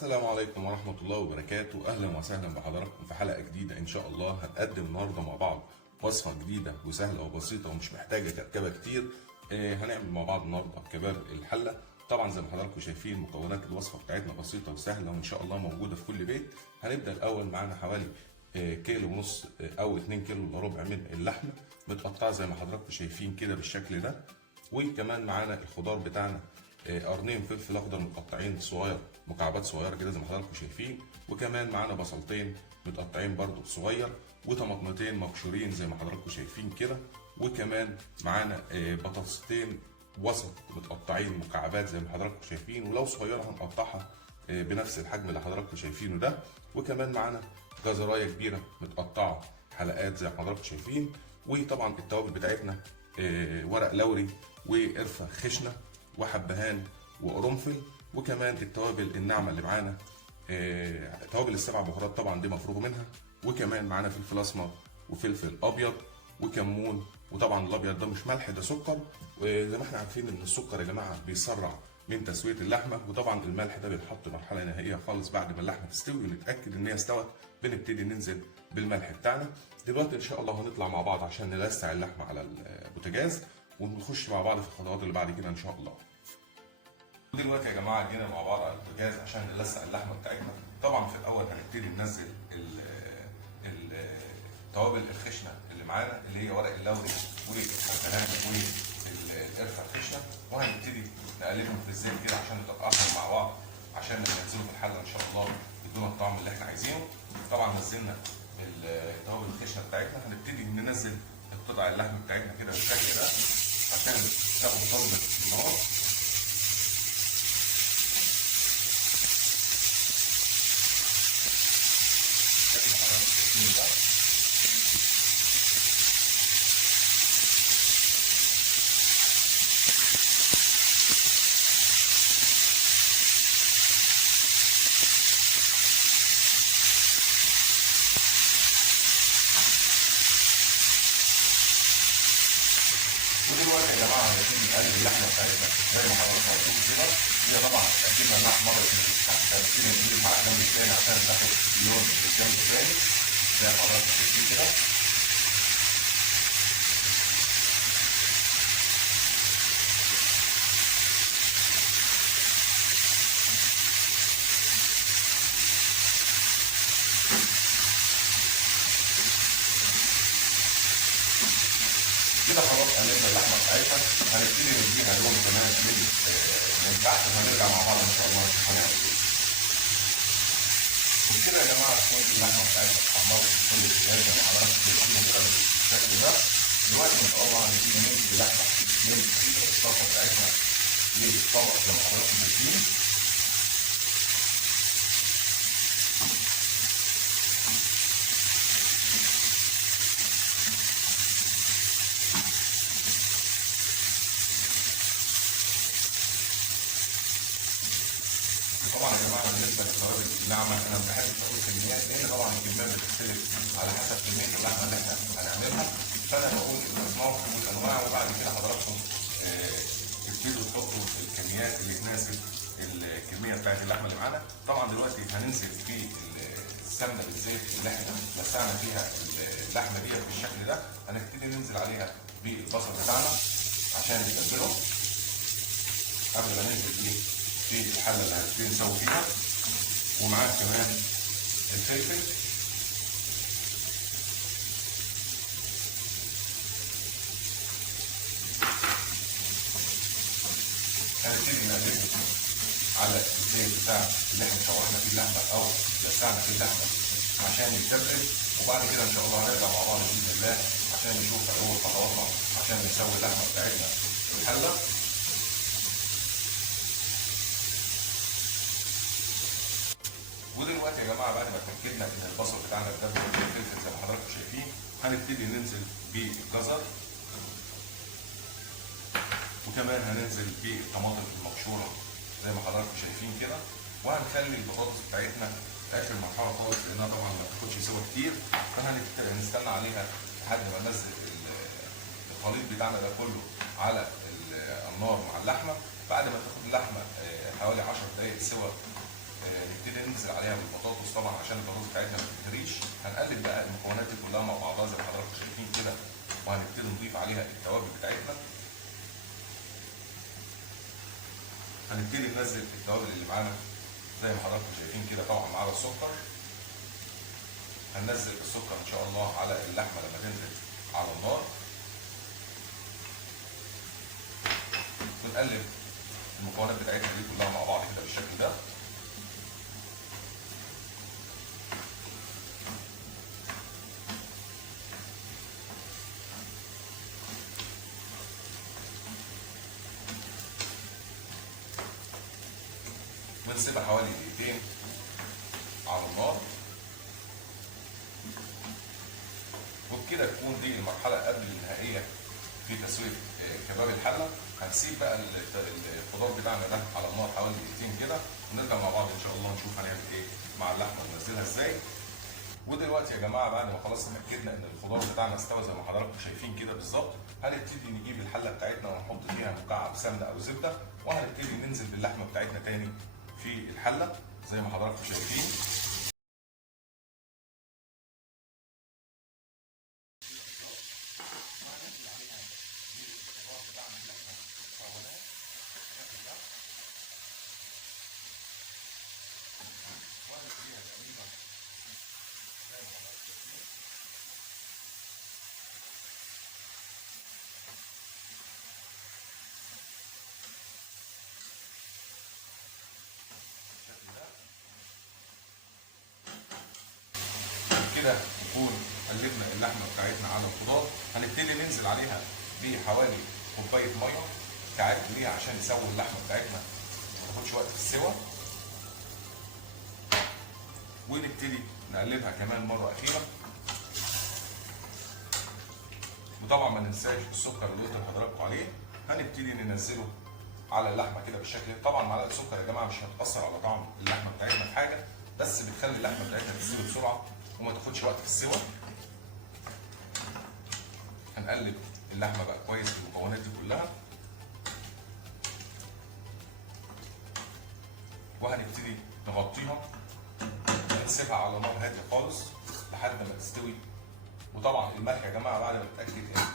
السلام عليكم ورحمة الله وبركاته. أهلا وسهلا بحضراتكم في حلقة جديدة إن شاء الله. هنقدم النهاردة مع بعض وصفة جديدة وسهلة وبسيطة ومش محتاجة كركبة كتير. هنعمل مع بعض النهاردة كباب الحلة. طبعا زي ما حضراتكم شايفين مكونات الوصفة بتاعتنا بسيطة وسهلة وإن شاء الله موجودة في كل بيت. هنبدأ الأول معانا حوالي كيلو ونص أو 2 كيلو إلا ربع من اللحمة متقطعة زي ما حضراتكم شايفين كده بالشكل ده. وكمان معانا الخضار بتاعنا قرنين فلفل اخضر متقطعين صغير مكعبات صغيره كده زي ما حضراتكم شايفين. وكمان معانا بصلتين متقطعين برضو صغير وطماطمتين مبشورين زي ما حضراتكم شايفين كده. وكمان معانا بطاطستين وسط متقطعين مكعبات زي ما حضراتكم شايفين، ولو صغيره هنقطعها بنفس الحجم اللي حضراتكم شايفينه ده. وكمان معانا جزرايه كبيره متقطعه حلقات زي ما حضراتكم شايفين. وطبعا التوابل بتاعتنا ورق لوري وقرفه خشنه وحبهان وقرنفل. وكمان التوابل الناعمه اللي معانا توابل السبع بهارات طبعا دي مفروغ منها. وكمان معانا فلفل اسمر وفلفل ابيض وكمون. وطبعا الابيض ده مش ملح ده سكر، وزي ما احنا عارفين ان السكر يا جماعه بيسرع من تسويه اللحمه. وطبعا الملح ده بيتحط مرحله نهائيه خالص بعد ما اللحمه تستوي ونتاكد ان هي استوت بنبتدي ننزل بالملح بتاعنا. دلوقتي ان شاء الله هنطلع مع بعض عشان نلسع اللحمه على البوتاجاز ونخش مع بعض في الخطوات اللي بعد كده ان شاء الله. دلوقتي يا جماعه جينا مع بعض على البوتاجاز عشان نلسع اللحمه بتاعتنا. طبعا في الاول هنبتدي ننزل التوابل الخشنه اللي معانا اللي هي ورق اللوري والحبهان والقرفه الخشنه، وهنبتدي نقلبهم في الزيت كده عشان يتقاطعوا مع بعض عشان ننزلهم في الحله ان شاء الله يدونا الطعم اللي احنا عايزينه. طبعا نزلنا التوابل الخشنه بتاعتنا، هنبتدي ننزل قطع اللحم بتاعتنا كده بالشكل ده عشان تاخد ضربه النار. ودلوقتي يا جماعه هنبتدي نقلب اللحمه بتاعتنا زي ما حضراتكم هتشوفوا كده. كده طبعا هتقدمها مع مره هنبتدي نقلبها على الجنب الثاني عشان تاخد لون الجنب الثاني زي ما حضراتكم شايفين كده. كده خلاص قلبنا اللحمه بتاعتها، هنبتدي نديها لون كمان من تحت وهنرجع مع بعض ان شاء الله نشوف هنعمل ايه. وكده يا جماعه تكون اللحمه بتاعتنا اتحمرت كل الجهاز زي ما حضراتكم شايفين كده بالشكل ده. دلوقتي ان شاء الله هنبتدي ننزل اللحمه من الصلصه بتاعتنا للطبق زي ما حضراتكم شايفين. طبعا يا جماعه بالنسبه للتوابل الناعمه انا ما بحبش اقول كميات لان طبعا الكميات بتختلف على حسب كميه اللحمه اللي احنا هنعملها. فانا بقول الاصناف والانواع وبعد كده حضراتكم تبتدوا تحطوا الكميات اللي تناسب الكميه بتاعت اللحمه اللي معانا. طبعا دلوقتي هننزل في السمنه بالزيت اللي احنا لسعنا فيها اللحمه دي بالشكل ده. هنبتدي ننزل عليها بالبصل بتاعنا عشان نتبله قبل ما ننزل بيه في الحله اللي هنبتدي نسوي فيها. ومعاه كمان الفلفل هنبتدي نقلبه على الزيت بتاع اللي احنا شوحنا فيه اللحمه او لسعنا فيه اللحمه عشان يتبل. وبعد كده ان شاء الله هنرجع مع بعض باذن الله عشان نشوف اول خطواتنا عشان نسوي اللحمه بتاعتنا في الحله. ودلوقتي يا جماعه بعد ما اتاكدنا ان البصل بتاعنا اتبل بالفلفل زي ما حضراتكم شايفين هنبتدي ننزل بالجزر. وكمان هننزل بالطماطم المبشوره زي ما حضراتكم شايفين كده. وهنخلي البطاطس بتاعتنا في اخر مرحله خالص لانها طبعا ما بتاخدش سوا كتير، فهنستنى عليها لحد ما ننزل الخليط بتاعنا ده كله على النار مع اللحمه. بعد ما تاخد اللحمه حوالي 10 دقائق سوا نبتدي ننزل عليها بالبطاطس طبعا عشان البطاطس بتاعتنا ما تتهريش. هنقلب بقى المكونات دي كلها مع بعضها زي ما حضراتكم شايفين كده، وهنبتدي نضيف عليها التوابل بتاعتنا. هنبتدي ننزل التوابل اللي معانا زي ما حضراتكم شايفين كده. طبعا معانا السكر، هننزل السكر ان شاء الله على اللحمه لما تنزل على النار، ونقلب المكونات بتاعتنا دي كلها مع بعض كده بالشكل ده. ونسيبها حوالي دقيقتين على النار، وبكده تكون دي المرحله قبل النهائيه في تسويه كباب الحله. هنسيب بقى الخضار بتاعنا ده على النار حوالي دقيقتين كده، ونرجع مع بعض ان شاء الله نشوف هنعمل ايه مع اللحمه وننزلها ازاي. ودلوقتي يا جماعه بعد ما خلاص اتاكدنا ان الخضار بتاعنا استوى زي ما حضراتكم شايفين كده بالظبط، هنبتدي نجيب الحله بتاعتنا ونحط فيها مكعب سمنه او زبده، وهنبتدي ننزل باللحمه بتاعتنا تاني في الحله زي ما حضراتكم شايفين. كده نكون قلبنا اللحمه بتاعتنا على الخضار. هنبتدي ننزل عليها بحوالي كوبايه ميه كعادة ليها عشان يسوي اللحمه بتاعتنا ما تاخدش وقت في السوا، ونبتدي نقلبها كمان مره اخيره. وطبعا ما ننساش السكر اللي قلت لحضراتكم عليه، هنبتدي ننزله على اللحمه كده بالشكل ده. طبعا معلقه سكر يا جماعه مش هتاثر على طعم اللحمه بتاعتنا في حاجه، بس بتخلي اللحمه بتاعتنا تستوي بسرعه وما تاخدش وقت في السوا. هنقلب اللحمه بقى كويس بالمكونات دي كلها، وهنبتدي نغطيها ونسيبها على نار هاديه خالص لحد ما تستوي. وطبعا الملح يا جماعه بعد ما نتاكد ان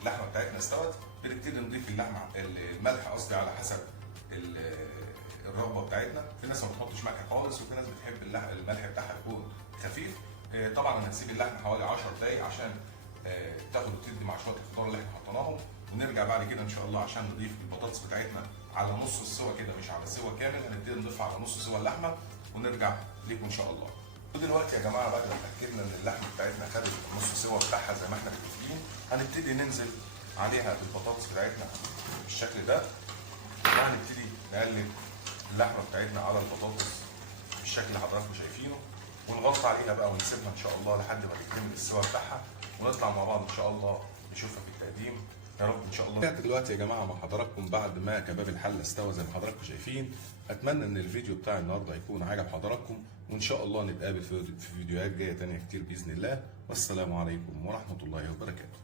اللحمه بتاعتنا استوت بنبتدي نضيف الملح قصدي على حسب الرغبه بتاعتنا. في ناس ما بتحطش ملح خالص، وفي ناس بتحب الملح بتاعها يكون خفيف. طبعا هنسيب اللحمه حوالي 10 دقايق عشان تاخد وتدي مع شويه الخضار اللي احنا حطيناهم، ونرجع بعد كده ان شاء الله عشان نضيف البطاطس بتاعتنا على نص السوا كده، مش على سوا كامل. هنبتدي نضيفها على نص سوا اللحمه ونرجع لكم ان شاء الله. ودلوقتي يا جماعه بعد ما اتاكدنا ان اللحمه بتاعتنا خدت النص سوا بتاعها زي ما احنا متفقين، هنبتدي ننزل عليها بالبطاطس بتاعتنا بالشكل ده، وهنبتدي نقلب اللحمه بتاعتنا على البطاطس بالشكل اللي حضراتكم شايفينه، ونغطي عليها بقى ونسيبها ان شاء الله لحد ما تكتمل السوا بتاعها، ونطلع مع بعض ان شاء الله نشوفها في التقديم يا رب ان شاء الله. دلوقتي يا جماعه مع حضراتكم بعد ما كباب الحله استوى زي ما حضراتكم شايفين. اتمنى ان الفيديو بتاع النهارده يكون عجب حضراتكم، وان شاء الله نتقابل في فيديوهات جايه تانيه كتير باذن الله. والسلام عليكم ورحمه الله وبركاته.